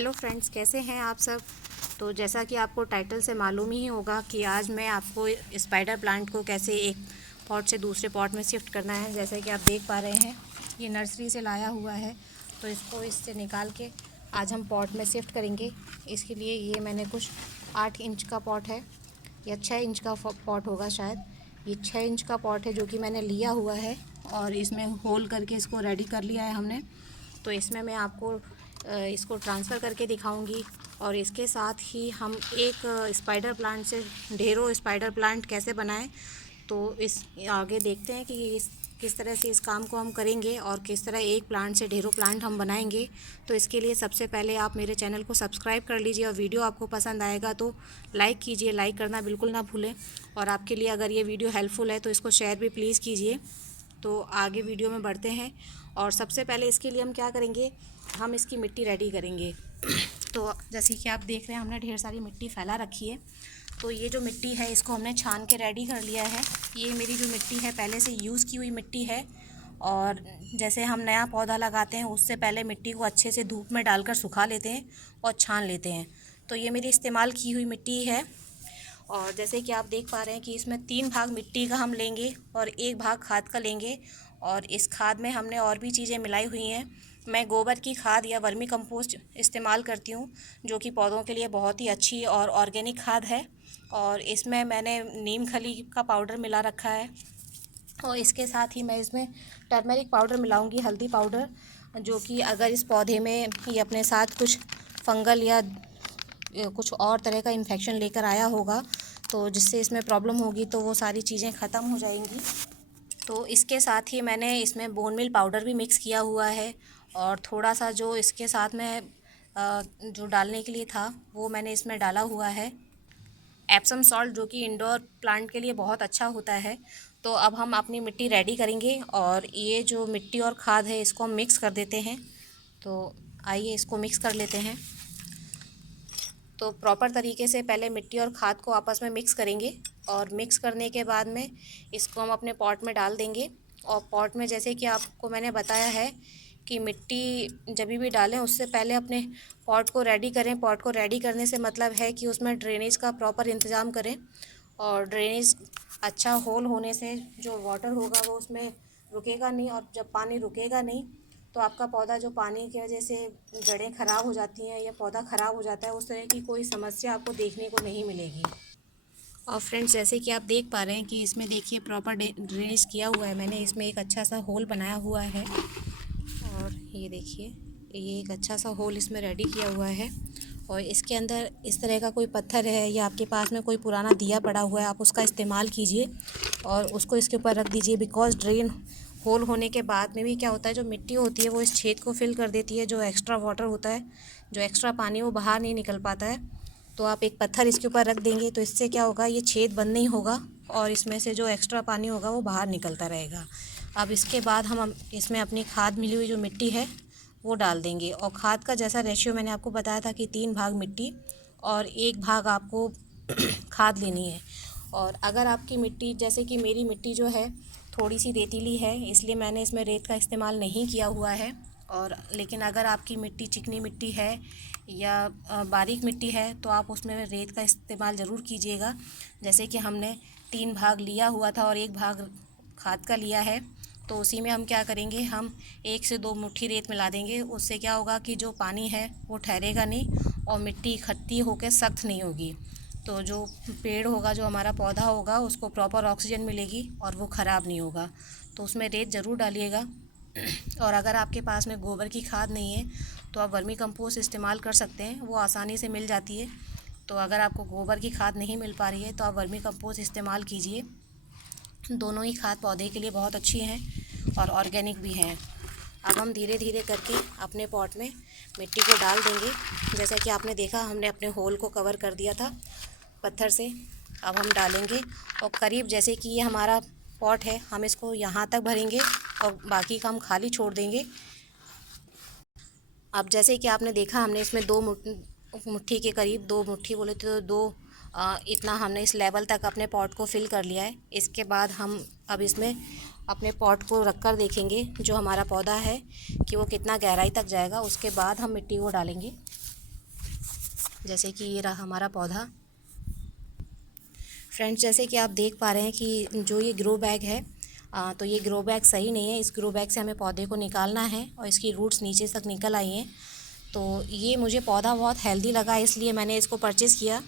Hello friends, कैसे हैं आप सब। तो जैसा कि आपको टाइटल से मालूम ही होगा कि आज मैं आपको स्पाइडर प्लांट को कैसे एक पॉट से दूसरे पॉट में शिफ्ट करना है। जैसे कि आप देख पा रहे हैं, ये नर्सरी से लाया हुआ है, तो इसको इससे निकाल के आज हम पॉट में शिफ्ट करेंगे। इसके लिए ये मैंने कुछ 8 इंच का पॉट है या 6 इंच का पॉट होगा शायद। ये 6 इंच का पॉट है जो कि मैंने लिया हुआ है और इसमें होल करके इसको रेडी कर लिया है हमने। तो इसमें मैं आपको इसको ट्रांसफ़र करके दिखाऊंगी और इसके साथ ही हम एक स्पाइडर प्लांट से ढेरों स्पाइडर प्लांट कैसे बनाएं। तो इस आगे देखते हैं कि किस तरह से इस काम को हम करेंगे और किस तरह एक प्लांट से ढेरों प्लांट हम बनाएंगे। तो इसके लिए सबसे पहले आप मेरे चैनल को सब्सक्राइब कर लीजिए और वीडियो आपको पसंद आएगा तो लाइक कीजिए, लाइक करना बिल्कुल ना भूलें। और आपके लिए अगर ये वीडियो हेल्पफुल है तो इसको शेयर भी प्लीज़ कीजिए। तो आगे वीडियो में बढ़ते हैं और सबसे पहले इसके लिए हम क्या करेंगे, हम इसकी मिट्टी रेडी करेंगे। तो जैसे कि आप देख रहे हैं, हमने ढेर सारी मिट्टी फैला रखी है। तो ये जो मिट्टी है इसको हमने छान के रेडी कर लिया है। ये मेरी जो मिट्टी है पहले से यूज़ की हुई मिट्टी है। और जैसे हम नया पौधा लगाते हैं उससे पहले मिट्टी को अच्छे से धूप में डालकर सुखा लेते हैं और छान लेते हैं। तो ये मेरी इस्तेमाल की हुई मिट्टी है। और जैसे कि आप देख पा रहे हैं कि इसमें 3 भाग मिट्टी का हम लेंगे और 1 भाग खाद का लेंगे। और इस खाद में हमने और भी चीज़ें मिलाई हुई हैं। मैं गोबर की खाद या वर्मी कंपोस्ट इस्तेमाल करती हूँ, जो कि पौधों के लिए बहुत ही अच्छी और ऑर्गेनिक खाद है। और इसमें मैंने नीम खली का पाउडर मिला रखा है और इसके साथ ही मैं इसमें टर्मरिक पाउडर मिलाऊंगी, हल्दी पाउडर, जो कि अगर इस पौधे में ये अपने साथ कुछ फंगल या कुछ और तरह का इन्फेक्शन लेकर आया होगा तो जिससे इसमें प्रॉब्लम होगी तो वो सारी चीज़ें ख़त्म हो जाएंगी। तो इसके साथ ही मैंने इसमें बोन मील पाउडर भी मिक्स किया हुआ है और थोड़ा सा जो इसके साथ में जो डालने के लिए था वो मैंने इसमें डाला हुआ है एप्सम सॉल्ट, जो कि इंडोर प्लांट के लिए बहुत अच्छा होता है। तो अब हम अपनी मिट्टी रेडी करेंगे और ये जो मिट्टी और खाद है इसको हम मिक्स कर देते हैं। तो आइए इसको मिक्स कर लेते हैं। तो प्रॉपर तरीके से पहले मिट्टी और खाद को आपस में मिक्स करेंगे और मिक्स करने के बाद में इसको हम अपने पॉट में डाल देंगे। और पॉट में जैसे कि आपको मैंने बताया है कि मिट्टी जब भी डालें उससे पहले अपने पॉट को रेडी करें। पॉट को रेडी करने से मतलब है कि उसमें ड्रेनेज का प्रॉपर इंतज़ाम करें और ड्रेनेज अच्छा होल होने से जो वाटर होगा वो उसमें रुकेगा नहीं। और जब पानी रुकेगा नहीं तो आपका पौधा जो पानी की वजह से जड़ें ख़राब हो जाती हैं या पौधा ख़राब हो जाता है, उस तरह की कोई समस्या आपको देखने को नहीं मिलेगी। और फ्रेंड्स, जैसे कि आप देख पा रहे हैं कि इसमें देखिए प्रॉपर ड्रेनेज किया हुआ है मैंने, इसमें एक अच्छा सा होल बनाया हुआ है। और ये देखिए, ये एक अच्छा सा होल इसमें रेडी किया हुआ है। और इसके अंदर इस तरह का कोई पत्थर है या आपके पास में कोई पुराना दिया पड़ा हुआ है, आप उसका इस्तेमाल कीजिए और उसको इसके ऊपर रख दीजिए। बिकॉज़ ड्रेन होल होने के बाद में भी क्या होता है, जो मिट्टी होती है वो इस छेद को फिल कर देती है। जो एक्स्ट्रा वाटर होता है, जो एक्स्ट्रा पानी, वो बाहर नहीं निकल पाता है। तो आप एक पत्थर इसके ऊपर रख देंगे तो इससे क्या होगा, ये छेद बंद नहीं होगा और इसमें से जो एक्स्ट्रा पानी होगा वो बाहर निकलता रहेगा। अब इसके बाद हम इसमें अपनी खाद मिली हुई जो मिट्टी है वो डाल देंगे। और खाद का जैसा रेशियो मैंने आपको बताया था कि 3 भाग मिट्टी और 1 भाग आपको खाद लेनी है। और अगर आपकी मिट्टी, जैसे कि मेरी मिट्टी जो है थोड़ी सी रेतीली है, इसलिए मैंने इसमें रेत का इस्तेमाल नहीं किया हुआ है। और लेकिन अगर आपकी मिट्टी चिकनी मिट्टी है या बारीक मिट्टी है तो आप उसमें रेत का इस्तेमाल ज़रूर कीजिएगा। जैसे कि हमने 3 भाग लिया हुआ था और 1 भाग खाद का लिया है, तो उसी में हम क्या करेंगे, हम 1 से 2 मुट्ठी रेत मिला देंगे। उससे क्या होगा कि जो पानी है वो ठहरेगा नहीं और मिट्टी इकट्ठी होकर सख्त नहीं होगी। तो जो पेड़ होगा, जो हमारा पौधा होगा, उसको प्रॉपर ऑक्सीजन मिलेगी और वो ख़राब नहीं होगा। तो उसमें रेत ज़रूर डालिएगा। और अगर आपके पास में गोबर की खाद नहीं है तो आप वर्मी कंपोस्ट इस्तेमाल कर सकते हैं, वो आसानी से मिल जाती है। तो अगर आपको गोबर की खाद नहीं मिल पा रही है तो आप वर्मी कंपोस्ट इस्तेमाल कीजिए। दोनों ही खाद पौधे के लिए बहुत अच्छी हैं और ऑर्गेनिक भी हैं। अब हम धीरे धीरे करके अपने पॉट में मिट्टी को डाल देंगे। जैसा कि आपने देखा, हमने अपने होल को कवर कर दिया था पत्थर से। अब हम डालेंगे और करीब, जैसे कि ये हमारा पॉट है, हम इसको यहाँ तक भरेंगे और बाकी का हम खाली छोड़ देंगे। अब जैसे कि आपने देखा, हमने इसमें 2 मुट्ठी के करीब, 2 मुट्ठी बोले तो 2, इतना हमने इस लेवल तक अपने पॉट को फिल कर लिया है। इसके बाद हम अब इसमें अपने पॉट को रख कर देखेंगे जो हमारा पौधा है कि वो कितना गहराई तक जाएगा। उसके बाद हम मिट्टी को डालेंगे। जैसे कि ये रहा हमारा पौधा। फ्रेंड्स, जैसे कि आप देख पा रहे हैं कि जो ये ग्रो बैग है, तो ये ग्रो बैग सही नहीं है। इस ग्रो बैग से हमें पौधे को निकालना है और इसकी रूट्स नीचे तक निकल आई हैं। तो ये मुझे पौधा बहुत हेल्दी लगा, इसलिए मैंने इसको परचेज़ किया।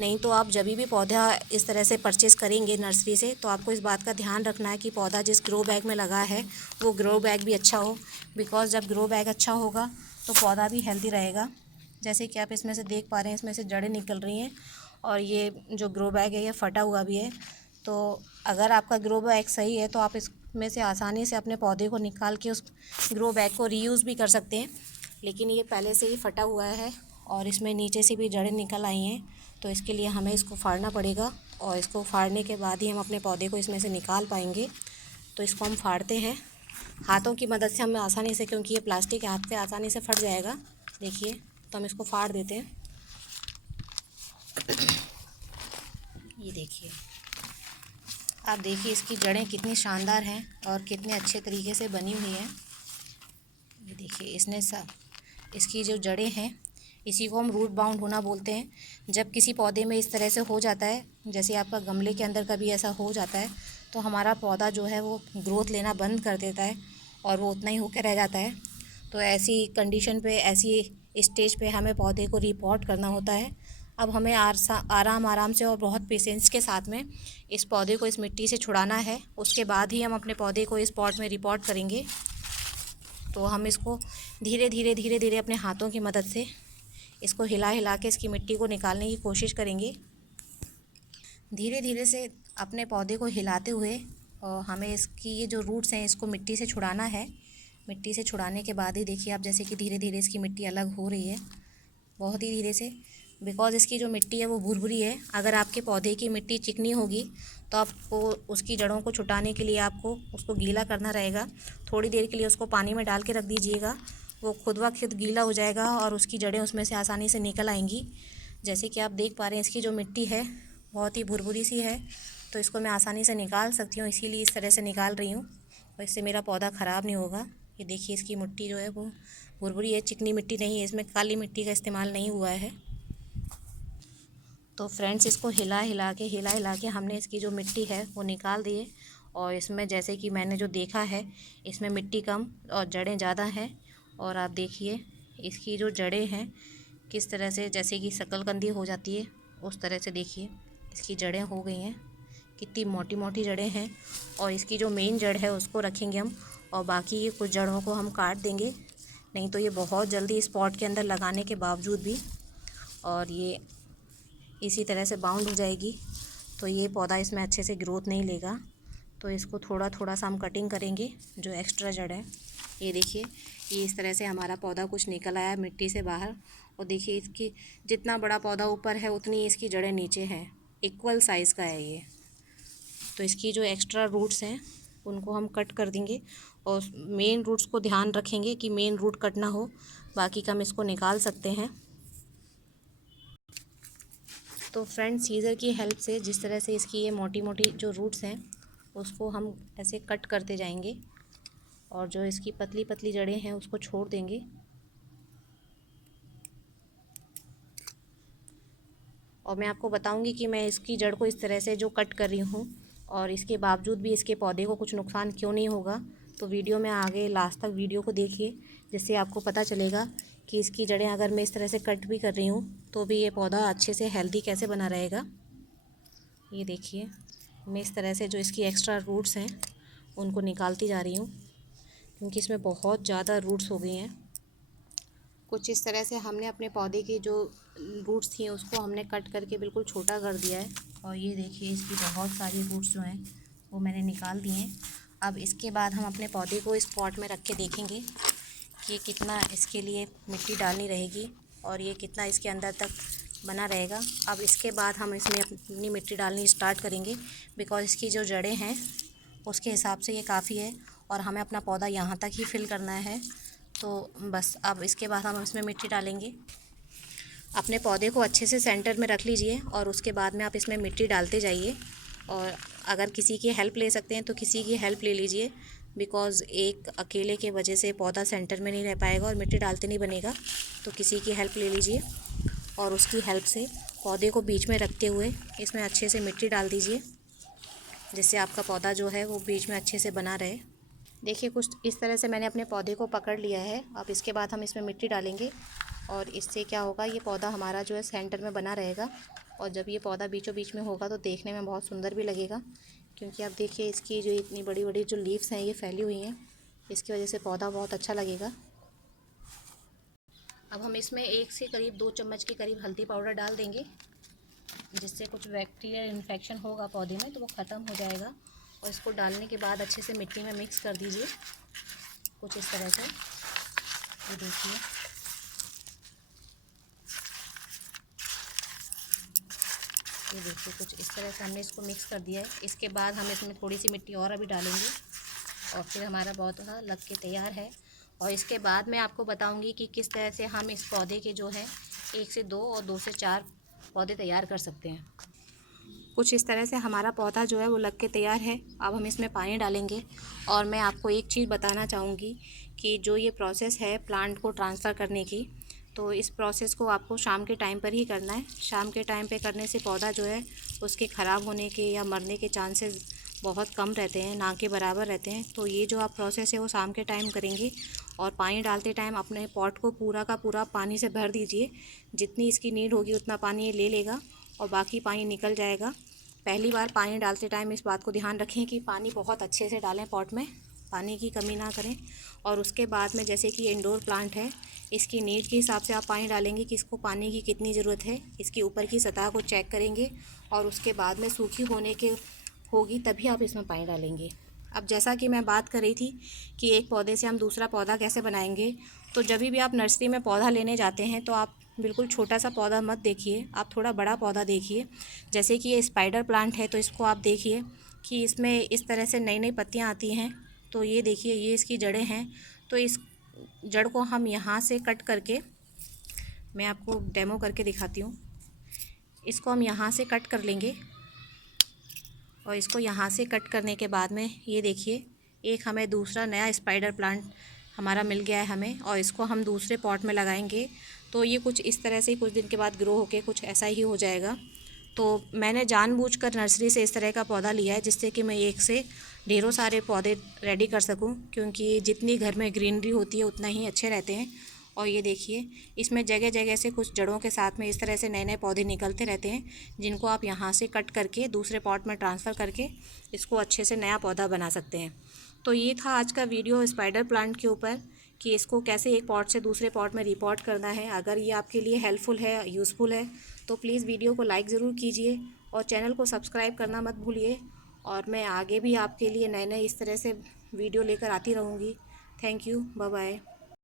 नहीं तो आप जब भी पौधा इस तरह से परचेज़ करेंगे नर्सरी से, तो आपको इस बात का ध्यान रखना है कि पौधा जिस ग्रो बैग में लगा है वो ग्रो बैग भी अच्छा हो। बिकॉज़ जब ग्रो बैग अच्छा होगा तो पौधा भी हेल्दी रहेगा। जैसे कि आप इसमें से देख पा रहे हैं, इसमें से जड़ें निकल रही हैं और ये जो ग्रो बैग है ये फटा हुआ भी है। तो अगर आपका ग्रो बैग सही है तो आप इसमें से आसानी से अपने पौधे को निकाल के उस ग्रो बैग को रीयूज़ भी कर सकते हैं। लेकिन ये पहले से ही फटा हुआ है और इसमें नीचे से भी जड़ें निकल आई हैं, तो इसके लिए हमें इसको फाड़ना पड़ेगा और इसको फाड़ने के बाद ही हम अपने पौधे को इसमें से निकाल पाएंगे। तो इसको हम फाड़ते हैं हाथों की मदद से, हमें आसानी से, क्योंकि ये प्लास्टिक हाथ से आसानी से फट जाएगा। देखिए, तो हम इसको फाड़ देते हैं। ये देखिए, आप देखिए इसकी जड़ें कितनी शानदार हैं और कितने अच्छे तरीके से बनी हुई हैं। ये देखिए, इसकी जो जड़ें हैं, इसी को हम रूट बाउंड होना बोलते हैं। जब किसी पौधे में इस तरह से हो जाता है, जैसे आपका गमले के अंदर कभी ऐसा हो जाता है, तो हमारा पौधा जो है वो ग्रोथ लेना बंद कर देता है और वो उतना ही होकर रह जाता है। तो ऐसी कंडीशन पे, ऐसी स्टेज पे हमें पौधे को रिपोर्ट करना होता है। अब हमें आराम आराम से और बहुत पेशेंस के साथ में इस पौधे को इस मिट्टी से छुड़ाना है। उसके बाद ही हम अपने पौधे को इस पॉट में रिपोर्ट करेंगे। तो हम इसको धीरे धीरे अपने हाथों की मदद से इसको हिला हिला के इसकी मिट्टी को निकालने की कोशिश करेंगे। धीरे धीरे से अपने पौधे को हिलाते हुए और हमें इसकी ये जो रूट्स हैं इसको मिट्टी से छुड़ाना है। मिट्टी से छुड़ाने के बाद ही देखिए आप, जैसे कि धीरे धीरे इसकी मिट्टी अलग हो रही है, बहुत ही धीरे से। बिकॉज़ इसकी जो मिट्टी है वो भुरभुरी है। अगर आपके पौधे की मिट्टी चिकनी होगी तो आपको उसकी जड़ों को छुटाने के लिए आपको उसको गीला करना रहेगा। थोड़ी देर के लिए उसको पानी में डाल के रख दीजिएगा, वो खुद ब खुद गीला हो जाएगा और उसकी जड़ें उसमें से आसानी से निकल आएंगी। जैसे कि आप देख पा रहे हैं, इसकी जो मिट्टी है बहुत ही भुरभुरी सी है, तो इसको मैं आसानी से निकाल सकती हूँ, इसीलिए इस तरह से निकाल रही हूँ और इससे मेरा पौधा ख़राब नहीं होगा। ये देखिए, इसकी मिट्टी जो है वो भुरभुरी है, चिकनी मिट्टी नहीं है, इसमें काली मिट्टी का इस्तेमाल नहीं हुआ है। तो फ्रेंड्स, इसको हिला हिला के हमने इसकी जो मिट्टी है वो निकाल दी है। और इसमें जैसे कि मैंने जो देखा है, इसमें मिट्टी कम और जड़ें ज़्यादा हैं। और आप देखिए इसकी जो जड़ें हैं किस तरह से, जैसे कि शकलकंदी हो जाती है उस तरह से, देखिए इसकी जड़ें हो गई हैं, कितनी मोटी मोटी जड़ें हैं। और इसकी जो मेन जड़ है उसको रखेंगे हम और बाकी ये कुछ जड़ों को हम काट देंगे, नहीं तो ये बहुत जल्दी इस पॉट के अंदर लगाने के बावजूद भी और ये इसी तरह से बाउंड हो जाएगी, तो ये पौधा इसमें अच्छे से ग्रोथ नहीं लेगा। तो इसको थोड़ा थोड़ा सा हम कटिंग करेंगे जो एक्स्ट्रा जड़ है। ये देखिए, ये इस तरह से हमारा पौधा कुछ निकल आया मिट्टी से बाहर। और देखिए, इसकी जितना बड़ा पौधा ऊपर है उतनी इसकी जड़ें नीचे हैं, इक्वल साइज़ का है ये। तो इसकी जो एक्स्ट्रा रूट्स हैं उनको हम कट कर देंगे और मेन रूट्स को ध्यान रखेंगे कि मेन रूट कट ना हो, बाकी का हम इसको निकाल सकते हैं। तो फ्रेंड्स, सीज़र की हेल्प से जिस तरह से इसकी ये मोटी मोटी जो रूट्स हैं उसको हम ऐसे कट करते जाएंगे और जो इसकी पतली पतली जड़ें हैं उसको छोड़ देंगे। और मैं आपको बताऊंगी कि मैं इसकी जड़ को इस तरह से जो कट कर रही हूँ और इसके बावजूद भी इसके पौधे को कुछ नुकसान क्यों नहीं होगा। तो वीडियो में आगे लास्ट तक वीडियो को देखिए, जिससे आपको पता चलेगा कि इसकी जड़ें अगर मैं इस तरह से कट भी कर रही हूँ तो भी ये पौधा अच्छे से हेल्दी कैसे बना रहेगा। ये देखिए, मैं इस तरह से जो इसकी एक्स्ट्रा रूट्स हैं उनको निकालती जा रही हूँ, क्योंकि इसमें बहुत ज़्यादा रूट्स हो गई हैं। कुछ इस तरह से हमने अपने पौधे की जो रूट्स थी उसको हमने कट करके बिल्कुल छोटा कर दिया है। और ये देखिए, इसकी बहुत सारी रूट्स जो हैं वो मैंने निकाल दी हैं। अब इसके बाद हम अपने पौधे को इस पॉट में रख के देखेंगे कि कितना इसके लिए मिट्टी डालनी रहेगी और ये कितना इसके अंदर तक बना रहेगा। अब इसके बाद हम इसमें अपनी मिट्टी डालनी स्टार्ट करेंगे, बिकॉज़ इसकी जो जड़ें हैं उसके हिसाब से ये काफ़ी है और हमें अपना पौधा यहाँ तक ही फिल करना है। तो बस अब इसके बाद हम इसमें मिट्टी डालेंगे। अपने पौधे को अच्छे से सेंटर में रख लीजिए और उसके बाद में आप इसमें मिट्टी डालते जाइए। और अगर किसी की हेल्प ले सकते हैं तो किसी की हेल्प ले लीजिए, बिकॉज़ एक अकेले के वजह से पौधा सेंटर में नहीं रह पाएगा और मिट्टी डालते नहीं बनेगा। तो किसी की हेल्प ले लीजिए और उसकी हेल्प से पौधे को बीच में रखते हुए इसमें अच्छे से मिट्टी डाल दीजिए, जिससे आपका पौधा जो है वो बीच में अच्छे से बना रहे। देखिए कुछ इस तरह से मैंने अपने पौधे को पकड़ लिया है। अब इसके बाद हम इसमें मिट्टी डालेंगे और इससे क्या होगा, ये पौधा हमारा जो है सेंटर में बना रहेगा। और जब ये पौधा बीचों बीच में होगा तो देखने में बहुत सुंदर भी लगेगा, क्योंकि आप देखिए इसकी जो इतनी बड़ी बड़ी जो लीव्स हैं ये फैली हुई हैं, इसकी वजह से पौधा बहुत अच्छा लगेगा। अब हम इसमें 1 से करीब 2 चम्मच के करीब हल्दी पाउडर डाल देंगे, जिससे कुछ बैक्टीरियल इन्फेक्शन होगा पौधे में तो वो ख़त्म हो जाएगा। और इसको डालने के बाद अच्छे से मिट्टी में मिक्स कर दीजिए, कुछ इस तरह से। ये देखिए, कुछ इस तरह से हमने इसको मिक्स कर दिया है। इसके बाद हम इसमें थोड़ी सी मिट्टी और अभी डालेंगे और फिर हमारा पौधा लग के तैयार है। और इसके बाद मैं आपको बताऊंगी कि किस तरह से हम इस पौधे के जो है 1 से 2 और 2 से 4 पौधे तैयार कर सकते हैं। कुछ इस तरह से हमारा पौधा जो है वो लग के तैयार है। अब हम इसमें पानी डालेंगे और मैं आपको एक चीज़ बताना चाहूँगी कि जो ये प्रोसेस है प्लांट को ट्रांसफ़र करने की, तो इस प्रोसेस को आपको शाम के टाइम पर ही करना है। शाम के टाइम पे करने से पौधा जो है उसके ख़राब होने के या मरने के चांसेस बहुत कम रहते हैं, ना के बराबर रहते हैं। तो ये जो आप प्रोसेस है वो शाम के टाइम करेंगे। और पानी डालते टाइम अपने पॉट को पूरा का पूरा पानी से भर दीजिए। जितनी इसकी नीड होगी उतना पानी ये ले लेगा और बाकी पानी निकल जाएगा। पहली बार पानी डालते टाइम इस बात को ध्यान रखें कि पानी बहुत अच्छे से डालें, पॉट में पानी की कमी ना करें। और उसके बाद में जैसे कि इंडोर प्लांट है, इसकी नीड के हिसाब से आप पानी डालेंगे कि इसको पानी की कितनी ज़रूरत है। इसकी ऊपर की सतह को चेक करेंगे और उसके बाद में सूखी होने के होगी तभी आप इसमें पानी डालेंगे। अब जैसा कि मैं बात कर रही थी कि एक पौधे से हम दूसरा पौधा कैसे बनाएंगे, तो जब भी आप नर्सरी में पौधा लेने जाते हैं तो आप बिल्कुल छोटा सा पौधा मत देखिए, आप थोड़ा बड़ा पौधा देखिए। जैसे कि ये स्पाइडर प्लांट है तो इसको आप देखिए कि इसमें इस तरह से नई नई पत्तियां आती हैं। तो ये देखिए, ये इसकी जड़ें हैं। तो इस जड़ को हम यहाँ से कट करके, मैं आपको डेमो करके दिखाती हूँ। इसको हम यहाँ से कट कर लेंगे और इसको यहाँ से कट करने के बाद में ये देखिए, एक हमें दूसरा नया स्पाइडर प्लांट हमारा मिल गया है हमें। और इसको हम दूसरे पॉट में लगाएंगे तो ये कुछ इस तरह से कुछ दिन के बाद ग्रो होके कुछ ऐसा ही हो जाएगा। तो मैंने जानबूझकर नर्सरी से इस तरह का पौधा लिया है, जिससे कि मैं एक से ढेरों सारे पौधे रेडी कर सकूं, क्योंकि जितनी घर में ग्रीनरी होती है उतना ही अच्छे रहते हैं। और ये देखिए, इसमें जगह जगह से कुछ जड़ों के साथ में इस तरह से नए नए पौधे निकलते रहते हैं, जिनको आप यहाँ से कट करके दूसरे पॉट में ट्रांसफ़र करके इसको अच्छे से नया पौधा बना सकते हैं। तो ये था आज का वीडियो स्पाइडर प्लांट के ऊपर कि इसको कैसे एक पॉट से दूसरे पॉट में रिपोर्ट करना है। अगर ये आपके लिए हेल्पफुल है, यूज़फुल है, तो प्लीज़ वीडियो को लाइक ज़रूर कीजिए और चैनल को सब्सक्राइब करना मत भूलिए। और मैं आगे भी आपके लिए नए नए इस तरह से वीडियो लेकर आती रहूँगी। Thank you, bye bye.